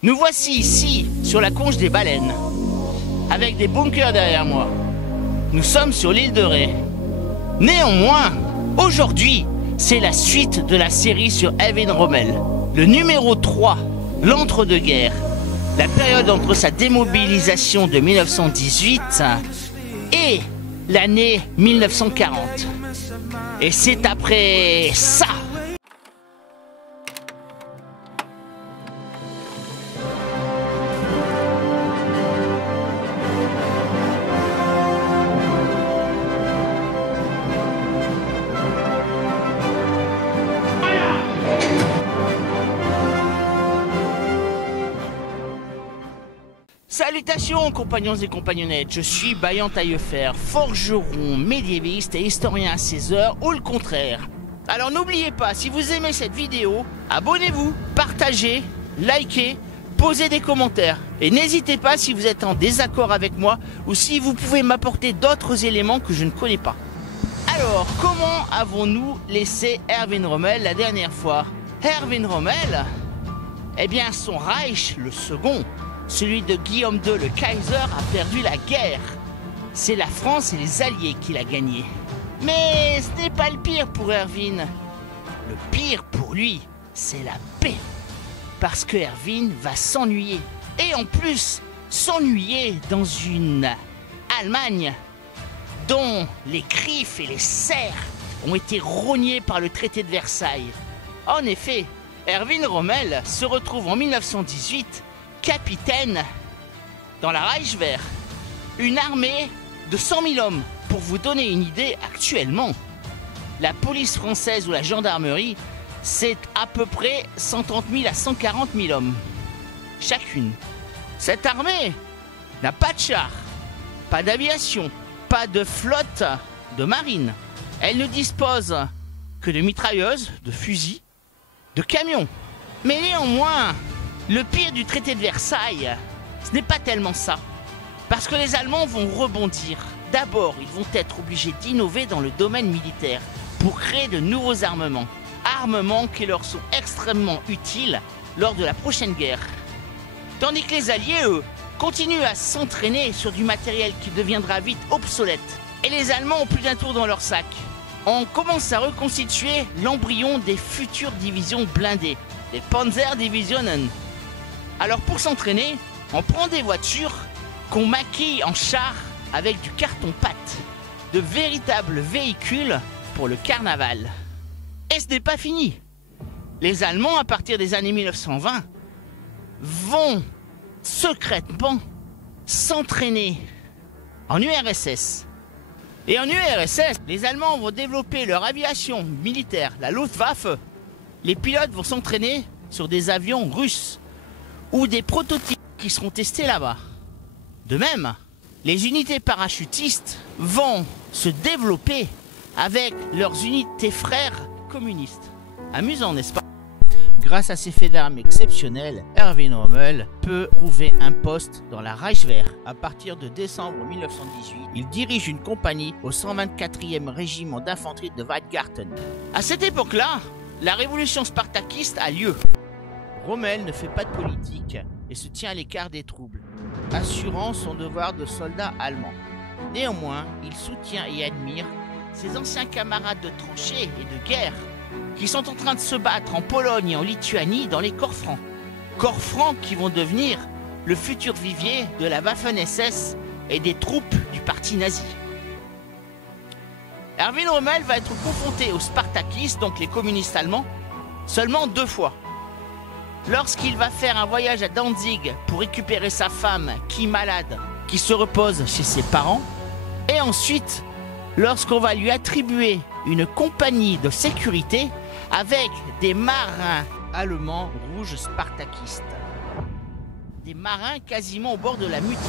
Nous voici ici, sur la conche des baleines, avec des bunkers derrière moi. Nous sommes sur l'île de Ré. Néanmoins, aujourd'hui, c'est la suite de la série sur Erwin Rommel. Le numéro 3, l'entre-deux-guerres. La période entre sa démobilisation de 1918 et l'année 1940. Et c'est après ça. Salutations compagnons et compagnonnettes, je suis Bayan Taillefer, forgeron, médiéviste et historien à 16 heures ou le contraire. Alors n'oubliez pas, si vous aimez cette vidéo, abonnez-vous, partagez, likez, posez des commentaires. Et n'hésitez pas si vous êtes en désaccord avec moi ou si vous pouvez m'apporter d'autres éléments que je ne connais pas. Alors, comment avons-nous laissé Erwin Rommel la dernière fois? Erwin Rommel, eh bien son Reich, le second, celui de Guillaume II, le Kaiser, a perdu la guerre. C'est la France et les Alliés qui l'a gagné. Mais ce n'est pas le pire pour Erwin. Le pire pour lui, c'est la paix. Parce que Erwin va s'ennuyer. Et en plus, s'ennuyer dans une Allemagne dont les griffes et les serres ont été rognés par le traité de Versailles. En effet, Erwin Rommel se retrouve en 1918 capitaine dans la Reichswehr, une armée de 100 000 hommes. Pour vous donner une idée, actuellement, la police française ou la gendarmerie, c'est à peu près 130 000 à 140 000 hommes, chacune. Cette armée n'a pas de chars, pas d'aviation, pas de flotte de marine. Elle ne dispose que de mitrailleuses, de fusils, de camions. Mais néanmoins, le pire du traité de Versailles, ce n'est pas tellement ça. Parce que les Allemands vont rebondir. D'abord, ils vont être obligés d'innover dans le domaine militaire pour créer de nouveaux armements. Armements qui leur sont extrêmement utiles lors de la prochaine guerre. Tandis que les Alliés, eux, continuent à s'entraîner sur du matériel qui deviendra vite obsolète. Et les Allemands ont plus d'un tour dans leur sac. On commence à reconstituer l'embryon des futures divisions blindées, les Panzerdivisionen. Alors pour s'entraîner, on prend des voitures qu'on maquille en char avec du carton-pâte, de véritables véhicules pour le carnaval. Et ce n'est pas fini. Les Allemands, à partir des années 1920, vont secrètement s'entraîner en URSS. Et en URSS, les Allemands vont développer leur aviation militaire, la Luftwaffe. Les pilotes vont s'entraîner sur des avions russes ou des prototypes qui seront testés là-bas. De même, les unités parachutistes vont se développer avec leurs unités frères communistes. Amusant, n'est-ce pas? Grâce à ses faits d'armes exceptionnels, Erwin Rommel peut trouver un poste dans la Reichswehr. À partir de décembre 1918, il dirige une compagnie au 124e régiment d'infanterie de Weingarten. À cette époque-là, la révolution spartakiste a lieu. Rommel ne fait pas de politique et se tient à l'écart des troubles, assurant son devoir de soldat allemand. Néanmoins, il soutient et admire ses anciens camarades de tranchée et de guerre qui sont en train de se battre en Pologne et en Lituanie dans les corps francs. Corps francs qui vont devenir le futur vivier de la Waffen-SS et des troupes du parti nazi. Erwin Rommel va être confronté aux spartakistes, donc les communistes allemands, seulement 2 fois. Lorsqu'il va faire un voyage à Danzig pour récupérer sa femme, qui est malade, qui se repose chez ses parents, et ensuite, lorsqu'on va lui attribuer une compagnie de sécurité avec des marins allemands rouges spartakistes. Des marins quasiment au bord de la mutinerie.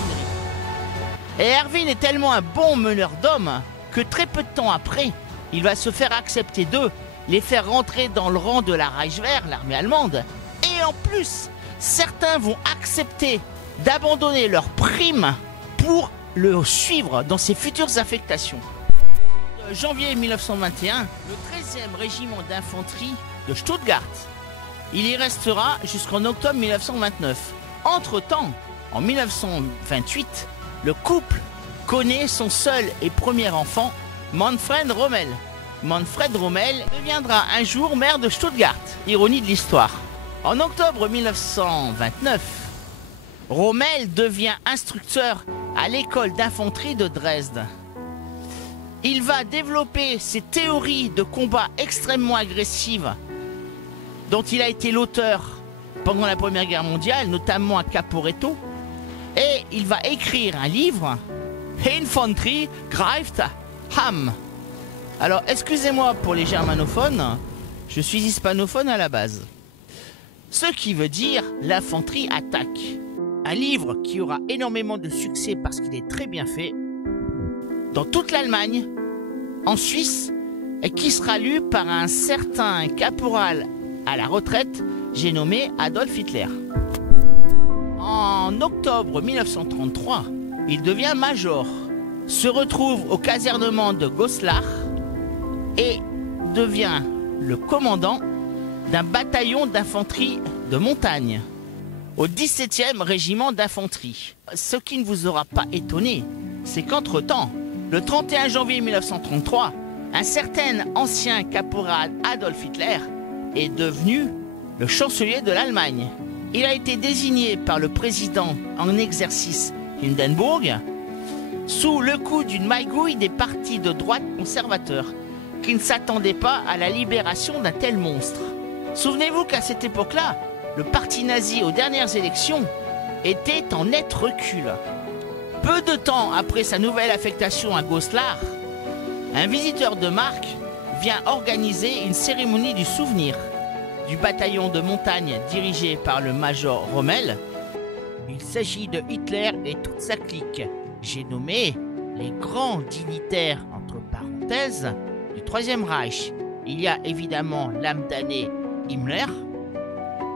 Et Erwin est tellement un bon meneur d'hommes que très peu de temps après, il va se faire accepter d'eux, les faire rentrer dans le rang de la Reichswehr, l'armée allemande. Et en plus, certains vont accepter d'abandonner leurs primes pour le suivre dans ses futures affectations. Janvier 1921, le 13e régiment d'infanterie de Stuttgart Il y restera jusqu'en octobre 1929. Entre-temps, en 1928, le couple connaît son seul et premier enfant, Manfred Rommel. Manfred Rommel deviendra un jour maire de Stuttgart, ironie de l'histoire. En octobre 1929, Rommel devient instructeur à l'école d'infanterie de Dresde. Il va développer ses théories de combat extrêmement agressives dont il a été l'auteur pendant la Première Guerre mondiale, notamment à Caporetto, et il va écrire un livre, Infanterie greift Ham. Alors, excusez-moi pour les germanophones, je suis hispanophone à la base. Ce qui veut dire l'infanterie attaque. Un livre qui aura énormément de succès parce qu'il est très bien fait, dans toute l'Allemagne, en Suisse, et qui sera lu par un certain caporal à la retraite, j'ai nommé Adolf Hitler. En octobre 1933, il devient major, se retrouve au casernement de Goslar et devient le commandant d'un bataillon d'infanterie de montagne au 17e régiment d'infanterie. Ce qui ne vous aura pas étonné, c'est qu'entre-temps, le 31 janvier 1933, un certain ancien caporal Adolf Hitler est devenu le chancelier de l'Allemagne. Il a été désigné par le président en exercice Hindenburg sous le coup d'une magouille des partis de droite conservateurs qui ne s'attendaient pas à la libération d'un tel monstre. Souvenez-vous qu'à cette époque-là, le parti nazi aux dernières élections était en net recul. Peu de temps après sa nouvelle affectation à Goslar, un visiteur de marque vient organiser une cérémonie du souvenir du bataillon de montagne dirigé par le major Rommel. Il s'agit de Hitler et toute sa clique. J'ai nommé les grands dignitaires, entre parenthèses, du Troisième Reich. Il y a évidemment l'âme damnée Himmler,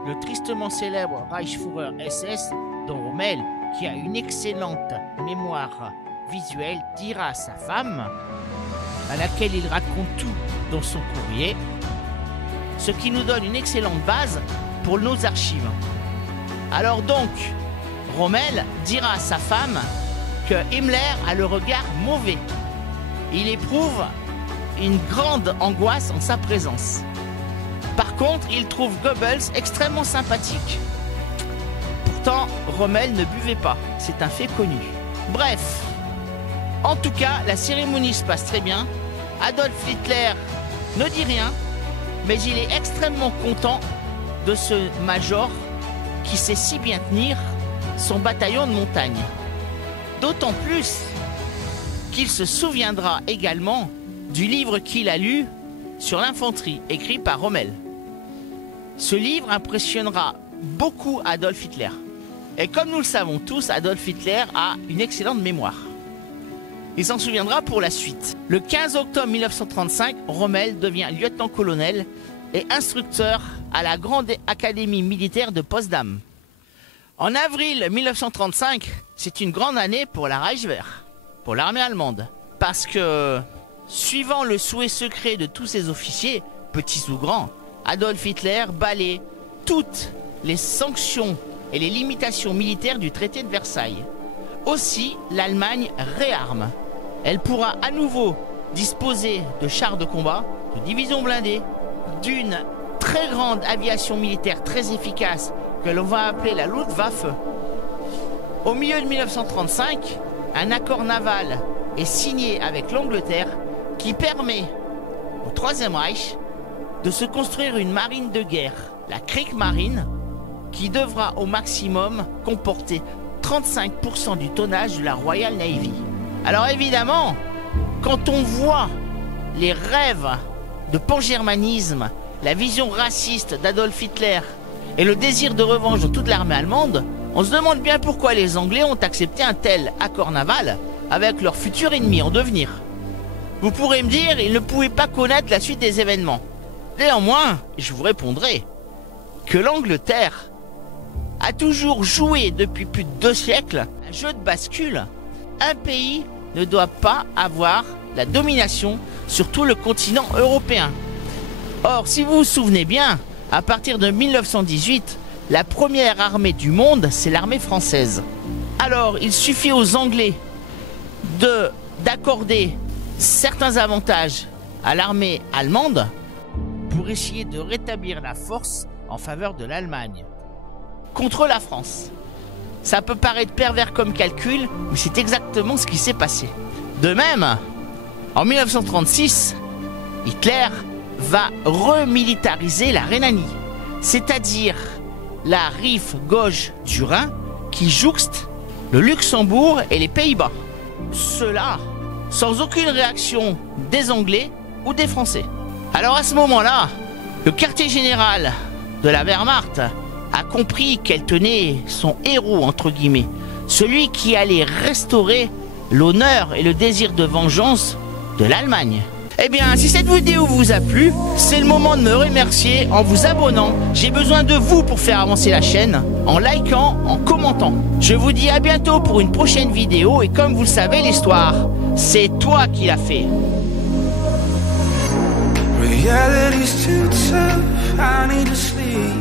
le tristement célèbre Reichsführer SS, dont Rommel, qui a une excellente mémoire visuelle, dira à sa femme, à laquelle il raconte tout dans son courrier, ce qui nous donne une excellente base pour nos archives. Alors donc, Rommel dira à sa femme que Himmler a le regard mauvais. Il éprouve une grande angoisse en sa présence. Par contre, il trouve Goebbels extrêmement sympathique. Pourtant, Rommel ne buvait pas, c'est un fait connu. Bref, en tout cas, la cérémonie se passe très bien. Adolf Hitler ne dit rien, mais il est extrêmement content de ce major qui sait si bien tenir son bataillon de montagne. D'autant plus qu'il se souviendra également du livre qu'il a lu sur l'infanterie, écrit par Rommel. Ce livre impressionnera beaucoup Adolf Hitler. Et comme nous le savons tous, Adolf Hitler a une excellente mémoire. Il s'en souviendra pour la suite. Le 15 octobre 1935, Rommel devient lieutenant-colonel et instructeur à la Grande Académie militaire de Potsdam. En avril 1935, c'est une grande année pour la Reichswehr, pour l'armée allemande. Parce que, suivant le souhait secret de tous ses officiers, petits ou grands, Adolf Hitler balaie toutes les sanctions et les limitations militaires du traité de Versailles. Aussi, l'Allemagne réarme. Elle pourra à nouveau disposer de chars de combat, de divisions blindées, d'une très grande aviation militaire très efficace que l'on va appeler la Luftwaffe. Au milieu de 1935, un accord naval est signé avec l'Angleterre qui permet au Troisième Reich de se construire une marine de guerre, la Kriegsmarine, qui devra au maximum comporter 35% du tonnage de la Royal Navy. Alors évidemment, quand on voit les rêves de pangermanisme, la vision raciste d'Adolf Hitler et le désir de revanche de toute l'armée allemande, on se demande bien pourquoi les Anglais ont accepté un tel accord naval avec leur futur ennemi en devenir. Vous pourrez me dire, ils ne pouvaient pas connaître la suite des événements. Néanmoins, je vous répondrai que l'Angleterre a toujours joué depuis plus de 2 siècles un jeu de bascule. Un pays ne doit pas avoir la domination sur tout le continent européen. Or, si vous vous souvenez bien, À partir de 1918, la première armée du monde, c'est l'armée française. Alors, il suffit aux Anglais d'accorder certains avantages à l'armée allemande pour essayer de rétablir la force en faveur de l'Allemagne contre la France. Ça peut paraître pervers comme calcul, mais c'est exactement ce qui s'est passé. De même, en 1936, Hitler va remilitariser la Rhénanie, c'est-à-dire la rive gauche du Rhin qui jouxte le Luxembourg et les Pays-Bas. Cela sans aucune réaction des Anglais ou des Français. Alors à ce moment-là, le quartier général de la Wehrmacht a compris qu'elle tenait son héros, entre guillemets, celui qui allait restaurer l'honneur et le désir de vengeance de l'Allemagne. Eh bien, si cette vidéo vous a plu, c'est le moment de me remercier en vous abonnant. J'ai besoin de vous pour faire avancer la chaîne, en likant, en commentant. Je vous dis à bientôt pour une prochaine vidéo et comme vous le savez, l'histoire, c'est toi qui l'as fait. Reality's too tough, I need to sleep.